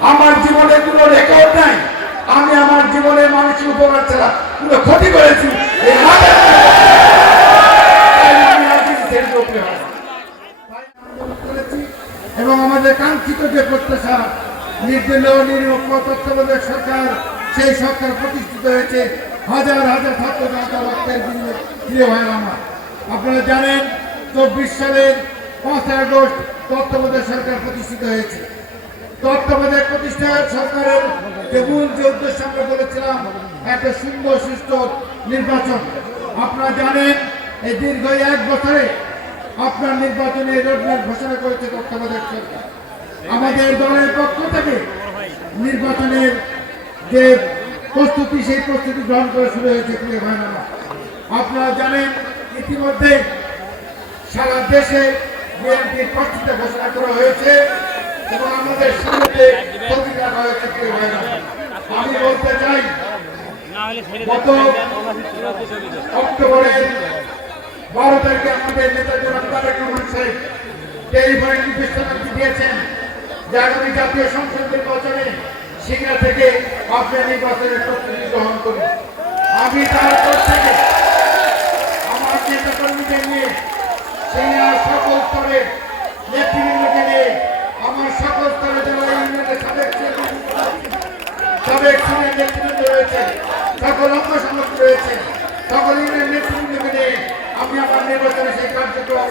আমার জীবনে কোনো রেকর্ড নাই। আমি আমার জীবনে মানুষের উপকার ছাড়া কোনো ক্ষতি করেছি। হয়। এবং আমাদের কাঙ্ক্ষিত যে প্রত্যাশা নির্দলীয় সরকার, সেই সরকার প্রতিষ্ঠিত হয়েছে হাজার হাজার ছাত্র জনতা রক্তের বিনিময়ে। প্রিয় ভাই আমার, আপনারা জানেন, চব্বিশ সালের পাঁচ আগস্ট তত্ত্বাবধায়ক সরকার প্রতিষ্ঠিত হয়েছে। তত্ত্বাবধায়ক প্রতিষ্ঠার সরকারের যে মূল যে উদ্দেশ্য আমরা বলেছিলাম, একটা সুন্দর সুস্থ নির্বাচন। আপনারা জানেন, এই দীর্ঘ এক বছরে আপনার নির্বাচনে রোডম্যাপ ঘোষণা করেছে তত্ত্বাবধায়ক সরকার। আমাদের দলের পক্ষ থেকে নির্বাচনের যে প্রস্তুতি, সেই প্রস্তুতি গ্রহণ করা শুরু হয়েছে ভাই আমার। আপনারা জানেন, ইতিমধ্যে সারা দেশে বিএনপির প্রার্থীতা ঘোষণা করা হয়েছে। এবং আমাদের সামনে হয়েছে প্রিয় ভাই আমি বলতে চাই, গত অক্টোবরের বারো তারিখে আমাদের নেতা জনাব তারেক রহমান টেলিফোনে নির্দেশনা দিয়েছেন, যে আগামী জাতীয় সংসদ নির্বাচনে সিংড়া থেকে আপনার নির্বাচনের প্রস্তুতি গ্রহণ করুন। আমি তারপর থেকে আমার নেতা কর্মীদের নিয়ে সিংড়ার সকল স্তরের নেতৃবৃন্দকে সাবেক সিনিয়র নেতৃবৃন্দ রয়েছে। সকল অঙ্গ সংগঠন আমি আমার নির্বাচনে সেই কার্যক্রম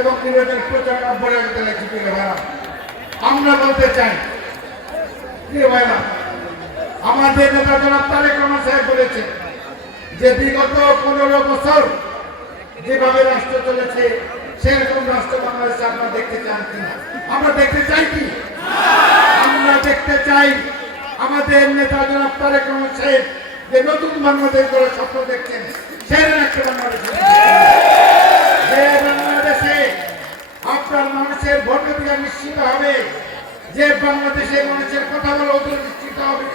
এবং নির্বাচন প্রচারণা অব্যাহত রেখেছি আমরা বলতে চাই, প্রিয় ভাইরা, আমাদের নেতা জনাব তারেক রহমান সাহেব বলেছে যে বিগত পনেরো বছর যেভাবে রাষ্ট্র চলেছে, সেরকম রাষ্ট্র বাংলাদেশে আপনারা দেখতে চান কিনা? আমরা দেখতে চাই কি? আমরা দেখতে চাই আমাদের নেতা জনাব তারেক রহমান সাহেব যে নতুন বাংলাদেশ গড়ার স্বপ্ন দেখছেন সেরকম একটা বাংলাদেশ যে বাংলাদেশে আপনার মানুষের ভোটাধিকার নিশ্চিত হবে যে বাংলাদেশে মানুষের কথা বলা অধিকার নিশ্চিত হবে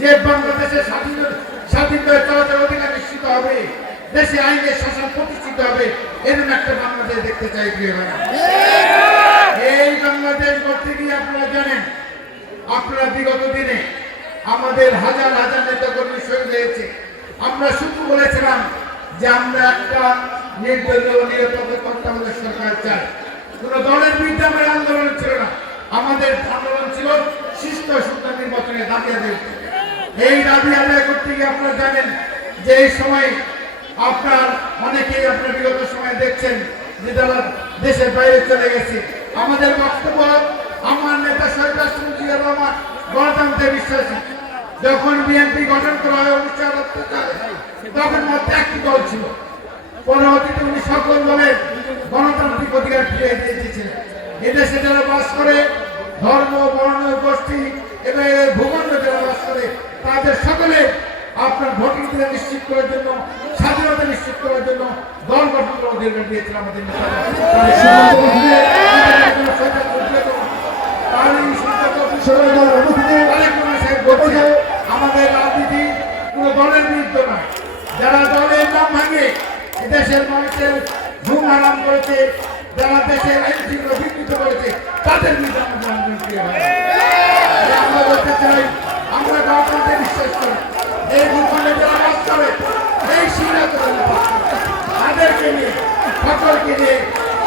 যে বাংলাদেশে স্বাধীন স্বাধীনভাবে চলাচল অধিকার নিশ্চিত হবে দেশে আইনের শাসন প্রতিষ্ঠিত হবে এরকম একটা বাংলাদেশ দেখতে চাই প্রিয়। এই বাংলাদেশ করতে গিয়ে আপনারা জানেন আপনারা বিগত দিনে আমাদের হাজার হাজার নেতা কর্মী শহীদ হয়েছে। আমরা শুধু বলেছিলাম যে আমরা একটা নির্দলীয় নিরপেক্ষ তত্ত্বাবধায়ক সরকার চাই। কোন দলের বিরুদ্ধে আমাদের আন্দোলন ছিল না। আমাদের আন্দোলন ছিল শিষ্ট সুন্দর নির্বাচনে দাবি আদায় এই দাবি আদায় করতে গিয়ে আপনারা জানেন যে এই সময় আপনার অনেকেই আপনার বিগত সময় দেখছেন যে তারা দেশের বাইরে চলে গেছে। আমাদের বক্তব্য, আমার নেতা জিয়া রহমান, গণতন্ত্রে বিশ্বাসী। যখন বিএনপি গঠন করা হয় উনিশশো আটাত্তর তখন মাত্র একটি দল ছিল। পরবর্তীতে উনি সকল দলের গণতান্ত্রিক অধিকার দিয়ে দিয়েছিলেন এদেশে যারা বাস করে, ধর্ম, বর্ণ, গোষ্ঠী এবং ভূখণ্ড যারা বাস করে, তাদের সকলে আপনার ভোটাধিকার নিশ্চিত করার জন্য, স্বাধীনতা নিশ্চিত করার জন্য দল গঠন করার অধিকার দিয়েছিল আমাদের নেতারা। দলের বিরুদ্ধে নয়। যারা দলের নাম ভাঙে দেশের মানুষের ঘুম হারাম করেছে, যারা দেশের আইন শৃঙ্খলা বিকৃত করেছে, তাদের বিরুদ্ধে আমাদের রাজনীতি আমরা বলতে চাই, আমরা গণতন্ত্রে বিশ্বাস করি। এই ভূখণ্ডে যারা বাস করে, এই সিদ্ধান্ত তাদেরকে নিয়ে, সকলকে নিয়ে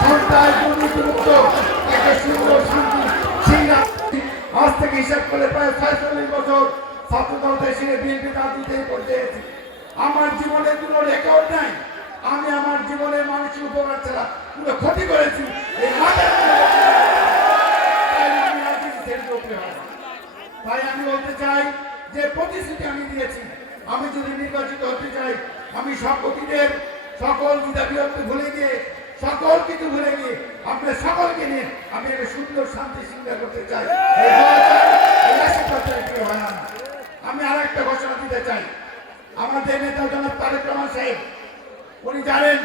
সন্তান দুর্নীতিমুক্ত একটা সুন্দর শান্তি সিংহা আজ থেকে হিসাব করে প্রায় ছয়চল্লিশ বছর ছাত্রদল দেশে বিএনপি রাজনীতি করতে আমার জীবনে কোনো রেকর্ড নাই। আমি আমার জীবনে মানুষের উপকার ছাড়া কোনো ক্ষতি করেছি। তাই আমি বলতে চাই যে প্রতিশ্রুতি আমি দিয়েছি। আমি যদি নির্বাচিত হতে চাই, আমি সকলদের সকল দ্বিধা ভুলে গিয়ে, সকল কিছু ভুলে গিয়ে আপনার সকলকে নিয়ে আমি একটা সুন্দর শান্তি শৃঙ্খলা করতে চাই। আমি আর একটা ঘোষণা দিতে চাই। আমাদের নেতা জনাব তারেক রহমান সাহেব, উনি জানেন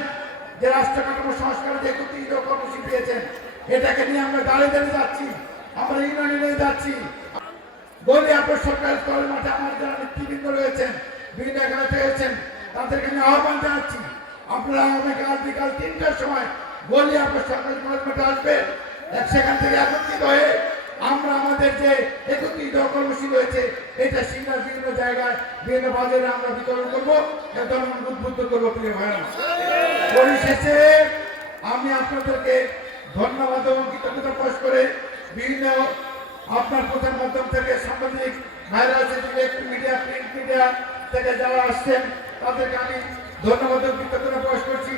যে রাষ্ট্র কাঠামো সংস্কার যে একত্রিত কর্মসূচি দিয়েছেন এটাকে নিয়ে আমরা দাঁড়িয়ে দাঁড়িয়ে যাচ্ছি, আমরা ইউনিয়নে যাচ্ছি। বলি আপনার সরকারি স্তরের মাঠে আমার যারা নেতৃবৃন্দ রয়েছেন, বিভিন্ন এলাকাতে রয়েছেন, তাদেরকে আমি আহ্বান জানাচ্ছি, আপনারা আগামীকাল বিকাল তিনটার সময় বলি আপনার সরকারি মাঠে আসবেন সেখান থেকে একত্রিত হয়ে আমরা আমাদের যে একত্রিত কর্মসূচি রয়েছে, এটা সিঙ্গার বিভিন্ন জায়গায়, বিভিন্ন বাজারে আমরা বিতরণ করব। এবং উদ্বুদ্ধ করব, প্রিয় ভাইরা পরিশেষে আমি আপনাদেরকে ধন্যবাদ এবং কৃতজ্ঞতা প্রকাশ করে বিভিন্ন আপনার প্রধান মাধ্যম থেকে সাংবাদিক ভাইরা আছে মিডিয়া প্রিন্ট মিডিয়া থেকে যারা আসছেন, তাদেরকে আমি ধন্যবাদ কৃতজ্ঞতা প্রকাশ করছি।